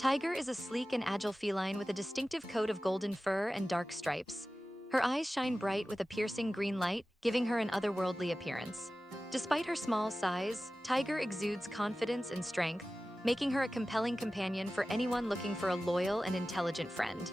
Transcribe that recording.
Tiger is a sleek and agile feline with a distinctive coat of golden fur and dark stripes. Her eyes shine bright with a piercing green light, giving her an otherworldly appearance. Despite her small size, Tiger exudes confidence and strength, making her a compelling companion for anyone looking for a loyal and intelligent friend.